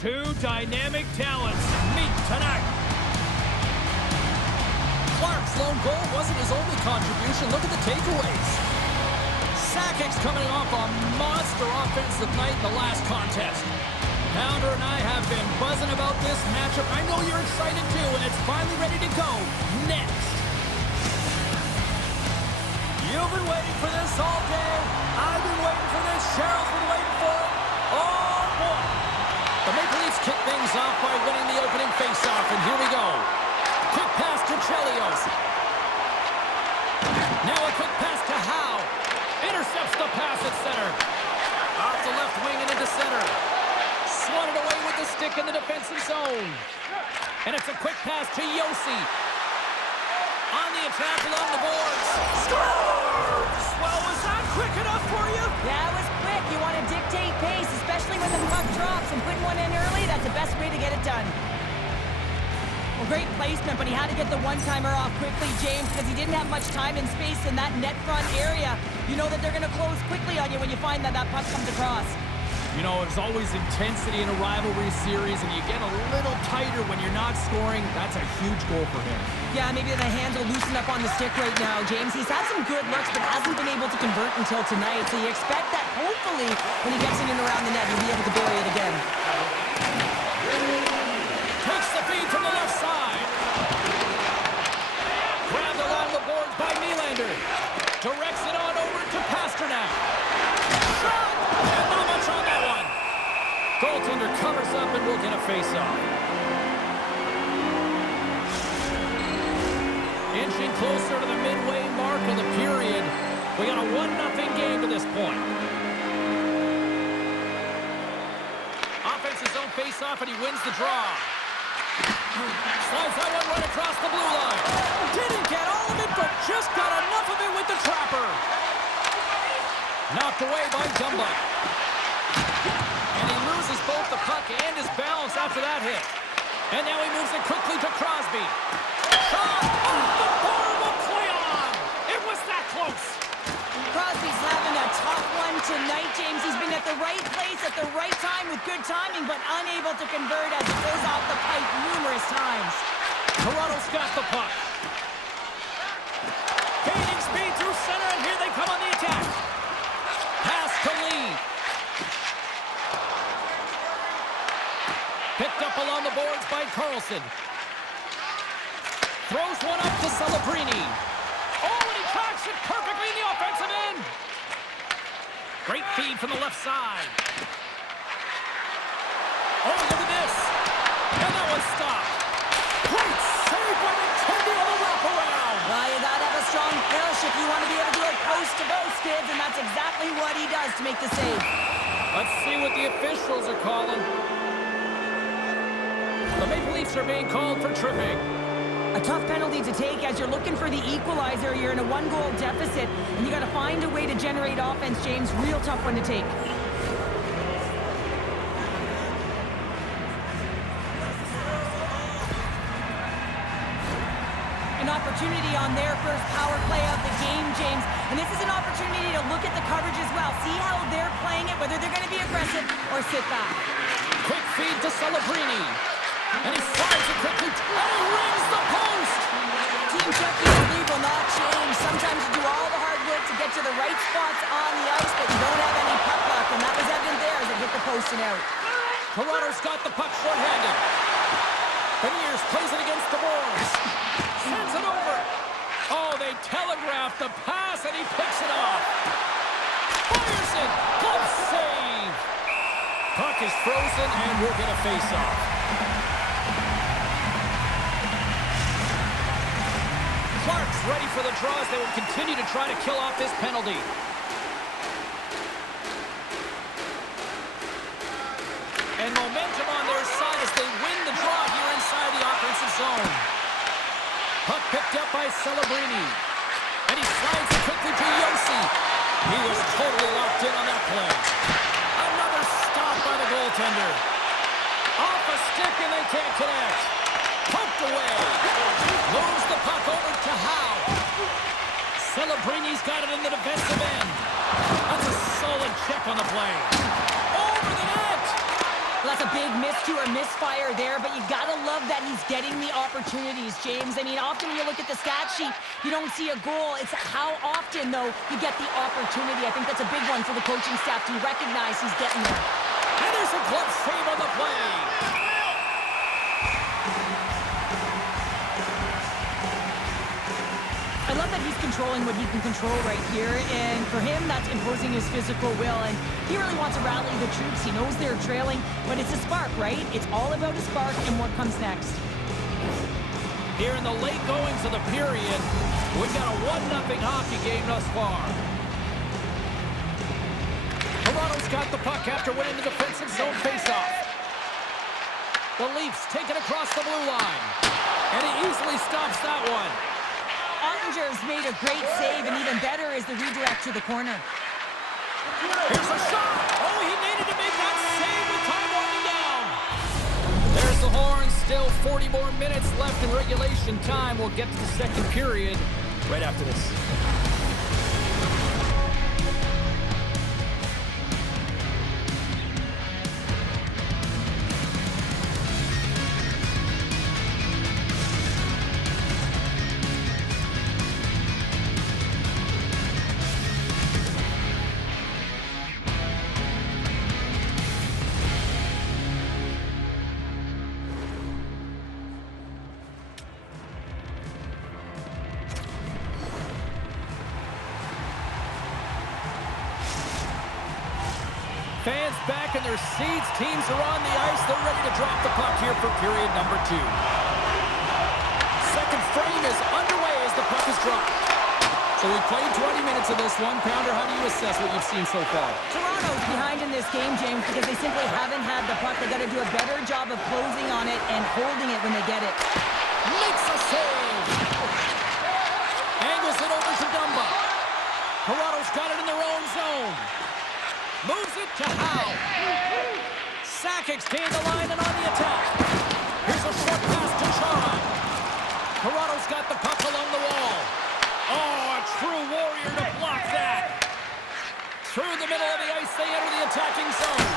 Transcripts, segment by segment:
Two dynamic talents meet tonight. Clark's lone goal wasn't his only contribution. Look at the takeaways. Sakic's coming off a monster offensive night in the last contest. Pounder and I have been buzzing about this matchup. I know you're excited too, and it's finally ready to go next. You've been waiting for this all day. I've been waiting for this. Cheryl's been waiting for it. Oh, boy. The Maple Leafs kick things off by winning the opening faceoff, and here we go. Quick pass to Chelios. Now a quick pass to Howe. Intercepts the pass at center. Off the left wing and into center. Swatted away with the stick in the defensive zone. And it's a quick pass to Yossi. On the attack along the boards. Scores! Well, was that quick enough for you? That was quick. You want to dictate pace, especially when the puck drops, and putting one in early, that's the best way to get it done. Well, great placement, but he had to get the one-timer off quickly, James, because he didn't have much time and space in that net front area. You know that they're going to close quickly on you when you find that puck comes across. You know, there's always intensity in a rivalry series, and you get a little tighter when you're not scoring. That's a huge goal for him. Yeah, maybe the hands will loosen up on the stick right now, James. He's had some good looks, but hasn't been able to convert until tonight. So you expect that, hopefully, when he gets it in around the net, he'll be able to bury it again. Takes the feed from the left side. Grabbed along the boards by Nylander. Directs it on over to Pasternak. Shot! And not much on that one. Goaltender covers up and will get a face-off. Inching closer to the midway mark of the period. We got a 1-0 game to this point. Offense's own face-off, and he wins the draw. Slides that one right across the blue line. Didn't get all of it, but just got enough of it with the trapper. Knocked away by Dumba. And he loses both the puck and his balance after that hit. And now he moves it quickly to Crosby. Shot! The bar will play on! It was that close! Crosby's having a tough one tonight, James. He's been at the right place at the right time with good timing, but unable to convert as it goes off the pipe numerous times. Toronto's got the puck. Gaining speed through center, and here they come on the attack. Pass to Lee. Picked up along the boards by Carlson. Throws one up to Celebrini. Oh, and he tracks it perfectly in the offensive end. Great feed from the left side. Oh, look at this. And that was stopped. Great save by McKenzie on the wraparound. Well, you gotta have a strong finish if you want to be able to go post to post, kids, and that's exactly what he does to make the save. Let's see what the officials are calling. The Maple Leafs are being called for tripping. A tough penalty to take as you're looking for the equalizer. You're in a one-goal deficit, and you got to find a way to generate offense, James. Real tough one to take. An opportunity on their first power play of the game, James. And this is an opportunity to look at the coverage as well. See how they're playing it, whether they're going to be aggressive or sit back. Quick feed to Celebrini. And he slides it quickly, and he rings the post! Team Chucky's lead will not change. Sometimes you do all the hard work to get to the right spots on the ice, but you don't have any puck luck, and that was evident there as it hit the post and out. Toronto's got the puck short-handed. Beniers plays it against the boards. Sends it over. Oh, they telegraphed the pass, and he picks it off. Fires it. Good save. Puck is frozen, and we'll get a face-off. Clark's ready for the draws. They will continue to try to kill off this penalty. And momentum on their side as they win the draw here inside the offensive zone. Puck picked up by Celebrini. And he slides it quickly to Yossi. He was totally locked in on that play. Another stop by the goaltender. Off a stick and they can't connect. Poked away. Moves the puck over to Howe. Celebrini's got it in the defensive end. That's a solid check on the play. Over the net. Well, that's Just a big miscue or misfire there, but you gotta love that he's getting the opportunities, James. I mean, often when you look at the stat sheet, you don't see a goal. It's how often, though, you get the opportunity. I think that's a big one for the coaching staff to recognize he's getting there. And there's a glove save on the play. I love that he's controlling what he can control right here, and for him, that's imposing his physical will, and he really wants to rally the troops. He knows they're trailing, but it's a spark, right? It's all about a spark and what comes next. Here in the late goings of the period, we've got a 1-0 hockey game thus far. Toronto's got the puck after winning the defensive zone faceoff. The Leafs take it across the blue line, and he easily stops that one. Ottinger's made a great save, and even better is the redirect to the corner. Here's a shot! Oh, he needed to make that save with time winding down. There's the horn. Still 40 more minutes left in regulation time. We'll get to the second period right after this. Fans back in their seats. Teams are on the ice. They're ready to drop the puck here for period number 2. Second frame is underway as the puck is dropped. So we played 20 minutes of this one. Pounder, how do you assess what you've seen so far? Toronto's behind in this game, James, because they simply haven't had the puck. They got to do a better job of closing on it and holding it when they get it. Makes a save. Angles it over to Dumba. Toronto's got it in their own zone. Moves it to Howe. Sakic's gained the line and on the attack. Here's a short pass to Chara. Toronto's got the puck along the wall. Oh, a true warrior to block that. Through the middle of the ice, they enter the attacking zone.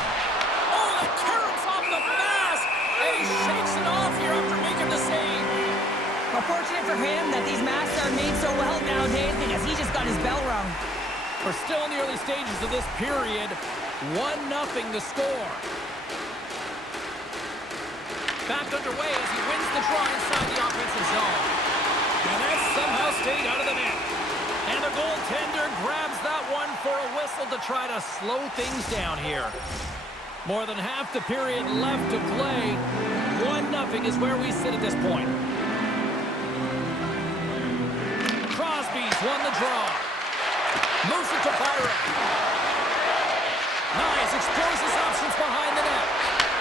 Oh, the carrots off the mask. And he shakes it off here after making the save. Well, fortunate for him that these masks are made so well nowadays because he just got his bell rung. We're still in the early stages of this period. 1-0 the score. Back underway as he wins the draw inside the offensive zone. And that somehow stayed out of the net. And the goaltender grabs that one for a whistle to try to slow things down here. More than half the period left to play. 1-0 is where we sit at this point. Crosby's won the draw. Moves it to Byron. Nice, explores his options behind the net.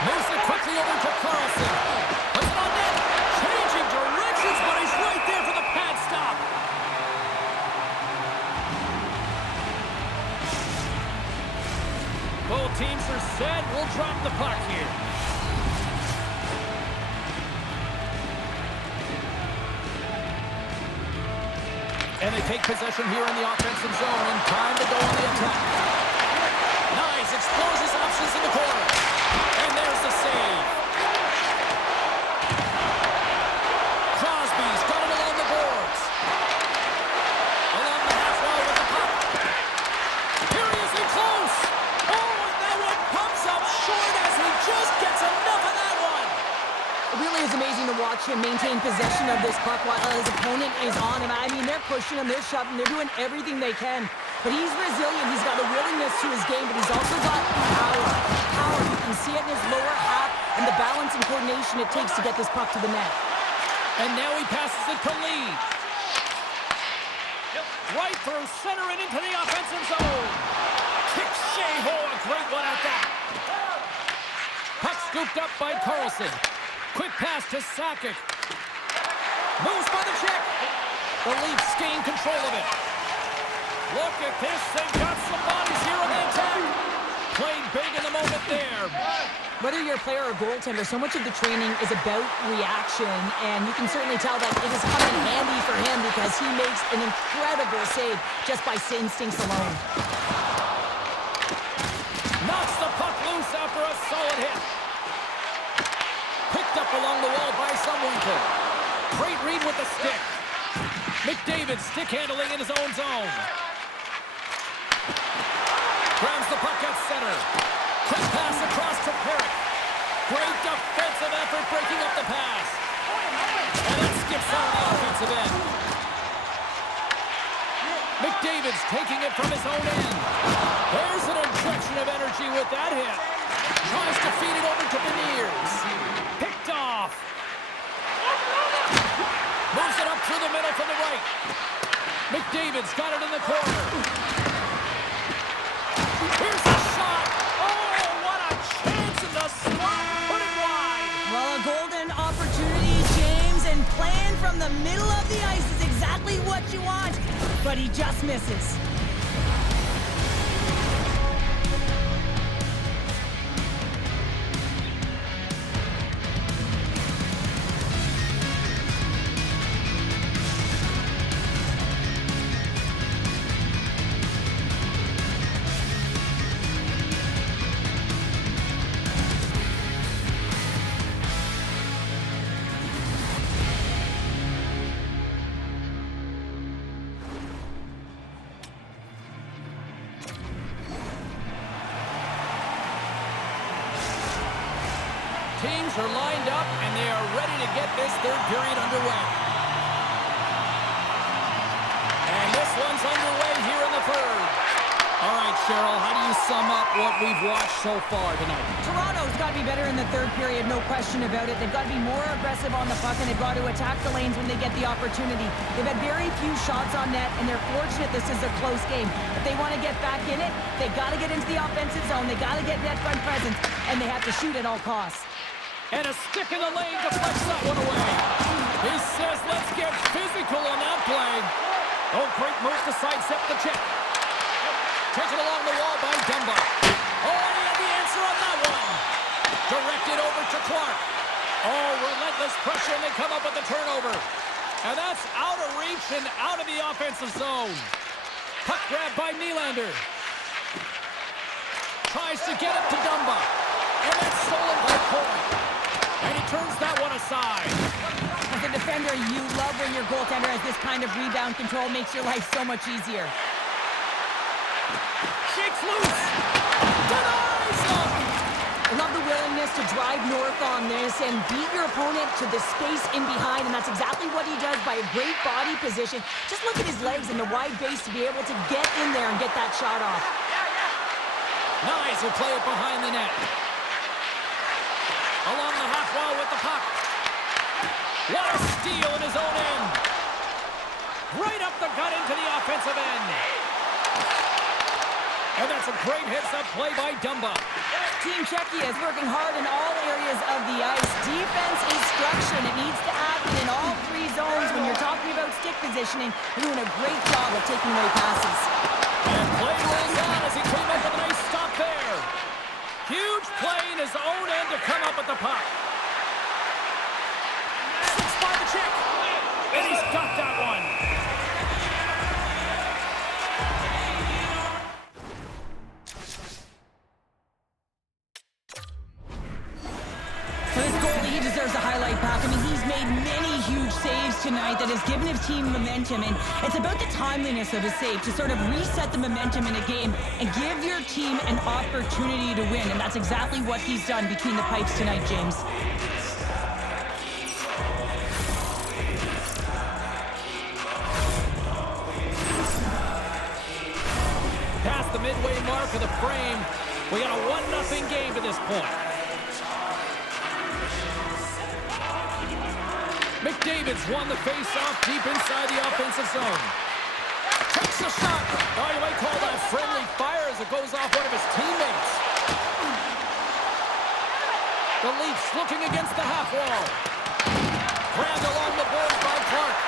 Moves it quickly over to Carlson. Puts it on net. Changing directions, but he's right there for the pad stop. Both teams are set. We'll drop the puck here. And they take possession here in the offensive zone, and time to go on the attack. Nice, explores his options in the corner. And there's the save. Crosby's got it along the boards. Along the half wall with the puck. Here he is in close. Oh, and that one comes up short as he just gets enough of that one. It really is amazing to watch him maintain possession of this puck while his opponent is on him. I mean, they're pushing him, they're shoving, they're doing everything they can. But he's resilient, he's got a willingness to his game, but he's also got power. Power, you can see it in his lower half and the balance and coordination it takes to get this puck to the net. And now he passes it to Lee. Right through center and into the offensive zone. Kick Sheho, a great one at that. Puck scooped up by Carlson. Quick pass to Sakic. Moves by the check. The Leafs gain control of it. Look at this. They've got some bodies here on the attack. Played big in the moment there. Whether you're a player or a goaltender, so much of the training is about reaction, and you can certainly tell that it has come in handy for him because he makes an incredible save just by instincts alone. Knocks the puck loose after a solid hit. along the wall by Sumwinkle. Great read with the stick. McDavid stick handling in his own zone. Grabs the puck at center. Quick pass across to Perrick. Great defensive effort breaking up the pass. And it skips out the offensive end. McDavid's taking it from his own end. There's an injection of energy with that hit. Tries to feed it over to Beniers. Picked off. Moves it up through the middle from the right. McDavid's got it in the corner. Here's the shot. Oh, what a chance in the slot. Put it wide. Well, a golden opportunity, James, and playing from the middle of the ice is exactly what you want, but he just misses. Teams are lined up, and they are ready to get this third period underway. And this one's underway here in the third. All right, Cheryl, how do you sum up what we've watched so far tonight? Toronto's got to be better in the third period, no question about it. They've got to be more aggressive on the puck, and they've got to attack the lanes when they get the opportunity. They've had very few shots on net, and they're fortunate this is a close game. If they want to get back in it, they've got to get into the offensive zone. They've got to get net front presence, and they have to shoot at all costs. And a stick in the lane deflects that one away. He says, let's get physical on that play. Oh, great move to sidestep the check. Taken along the wall by Dumba. Oh, and he had the answer on that one. Directed over to Clark. Oh, relentless pressure, and they come up with the turnover. And that's out of reach and out of the offensive zone. Puck grab by Nylander. Tries to get it to Dumba. And that's stolen by Corey. And he turns that one aside. As a defender, you love when your goaltender has this kind of rebound control. Makes your life so much easier. Shakes loose. Denies him. I love the willingness to drive north on this and beat your opponent to the space in behind, and that's exactly what he does by a great body position. Just look at his legs and the wide base to be able to get in there and get that shot off. Nice, will play it behind the net. Along the half wall with the puck. What a steal in his own end. Right up the gut into the offensive end. And that's a great hits-up play by Dumba. Team Czechia is working hard in all areas of the ice. Defense is structured. It needs to happen in all three zones. When you're talking about stick positioning, you're doing a great job of taking away passes. And play rolls on as he came up with a nice stop there. Huge play in his own end to come up with the puck. Six by the check. And he's got that one. For this goalie, he deserves a highlight pack. I mean, he's made many huge saves tonight that has given his team momentum, and it's about the timeliness of his save to sort of reset the momentum in a game and give your team an opportunity to win, and that's exactly what he's done between the pipes tonight, James. Past the midway mark of the frame, we got a 1-0 game to this point. McDavid's won the face-off deep inside the offensive zone. Takes a shot. Oh, you might call that friendly fire as it goes off one of his teammates. The Leafs looking against the half wall. Grabbed along the boards by Clark.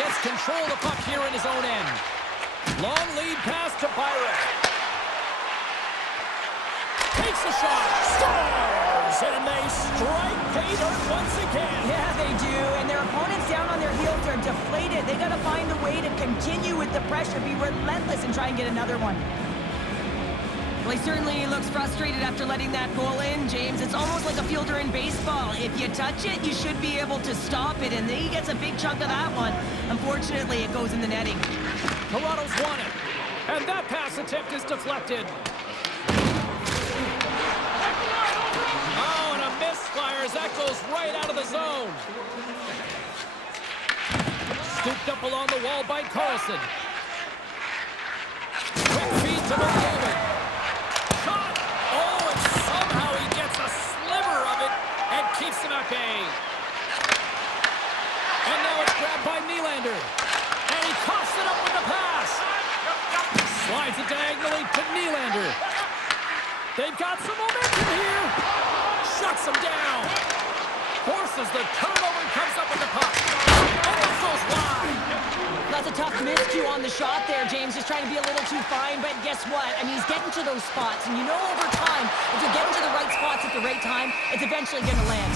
Gets control of the puck here in his own end. Long lead pass to Byron. Takes a shot. Scores! And they strike pay dirt once again. Yeah, they do. And their opponents down on their heels are deflated. They got to find a way to continue with the pressure, be relentless, and try and get another one. Well, he certainly looks frustrated after letting that goal in, James. It's almost like a fielder in baseball. If you touch it, you should be able to stop it, and he gets a big chunk of that one. Unfortunately, it goes in the netting. Toronto's won it. And that pass attempt is deflected. Oh, and a misfire as that goes right out of the zone. Scooped up along the wall by Carlson. Quick feed to McDavid. Shot! Oh, and somehow he gets a sliver of it and keeps him at bay. And now it's grabbed by Nylander. And he coughs it up with the pass. Slides it diagonally to Nylander. They've got some momentum here. Shuts him down. Forces the turnover and comes up with the puck. And it goes wide. That's a tough miscue on the shot there, James. Just trying to be a little too fine, but guess what? I mean, he's getting to those spots, and you know over time, if you're getting to the right spots at the right time, it's eventually going to land.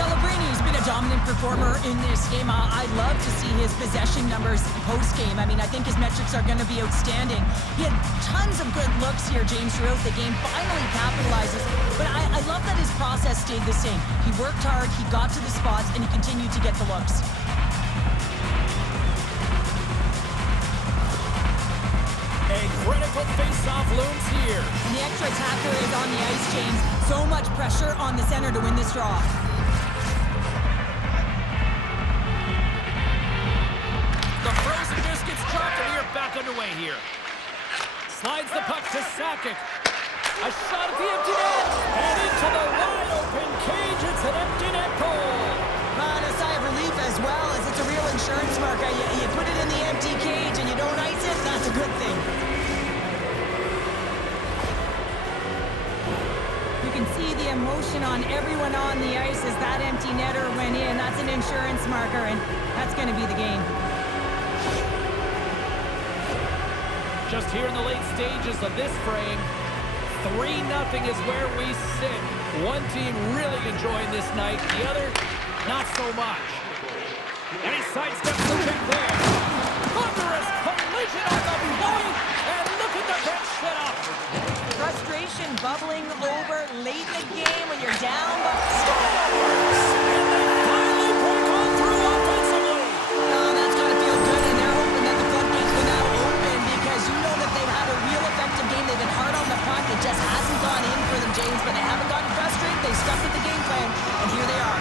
Celebrini's been a dominant performer in this game. I love to see his possession numbers post-game. I mean, I think his metrics are going to be outstanding. He had tons of good looks here, James, throughout the game. Finally capitalizes. But I love that his process stayed the same. He worked hard, he got to the spots, and he continued to get the looks. A critical face-off looms here. And the extra attacker is on the ice, James. So much pressure on the center to win this draw. The frozen biscuits dropped, and we are back underway here. Slides the puck to Sakic. A shot at the empty net, and into the wide-open cage. It's an empty net goal. And a sigh of relief as well, as it's a real insurance marker. You put it in the empty cage and you don't ice it, that's a good thing. You can see the emotion on everyone on the ice as that empty netter went in. That's an insurance marker, and that's going to be the game. Just here in the late stages of this frame, 3-0 is where we sit. One team really enjoying this night, the other, not so much. And he sidesteps the pick there. Thunderous collision on the point, and look at the bench set up. Frustration bubbling over late in the game when you're down, but Scores! And they finally break on through offensively. oh, that's got to feel good, and they're hoping that the floodgates will now open because you know that they've had a real effective game. They've been hard on the puck. It just hasn't gone in for them, James, but they haven't gotten frustrated. They stuck with the game plan, and here they are.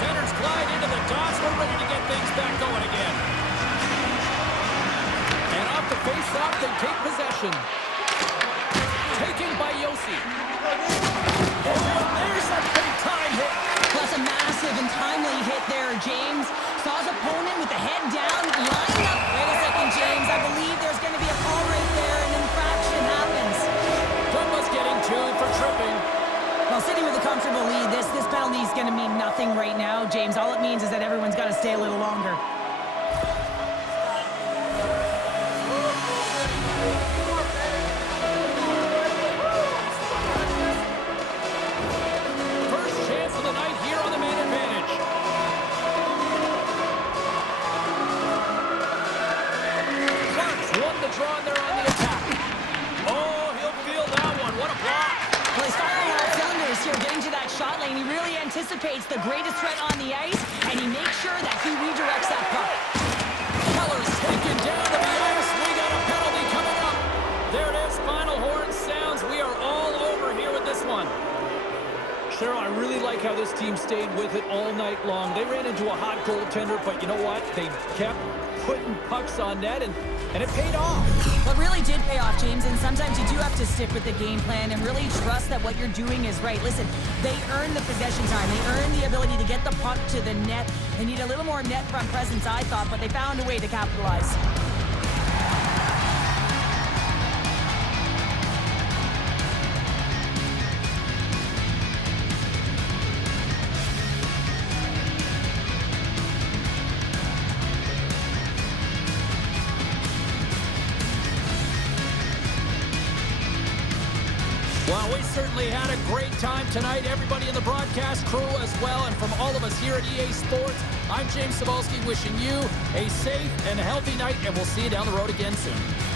Centers glide into the dots. We're ready to get things back going again. And off the face-off, they take possession. Taken by Yossi. Oh, and there's a big-time hit. Plus a massive and timely hit there, James. Saw his opponent with the head down, lined up. Wait a second, James. I believe there's going to be a call right there. An infraction happens. Dumba's getting 2 for tripping. Well, sitting with a comfortable lead, this penalty is going to mean nothing right now, James. All it means is that everyone's got to stay a little longer. First chance of the night here on the man advantage. Clark's won the draw, and they're on the attack. Oh, he'll feel that one. What a block. Well, he's firing all cylinders here, getting to that shot lane. He really anticipates the greatest threat on the ice, and he makes sure that he redirects that puck. Keller's taken down to the ice. We got a penalty coming up. There it is. Final horn sounds. We are all over here with this one. Cheryl, I really like how this team stayed with it all night long. They ran into a hot goaltender, but you know what? They kept putting pucks on net, and it paid off. Well, it really did pay off, James, and sometimes you do have to stick with the game plan and really trust that what you're doing is right. Listen, they earned the possession time. They earned the ability to get the puck to the net. They need a little more net front presence, I thought, but they found a way to capitalize. certainly had a great time tonight. Everybody in the broadcast crew as well. And from all of us here at EA Sports, I'm James Cebulski wishing you a safe and healthy night, and we'll see you down the road again soon.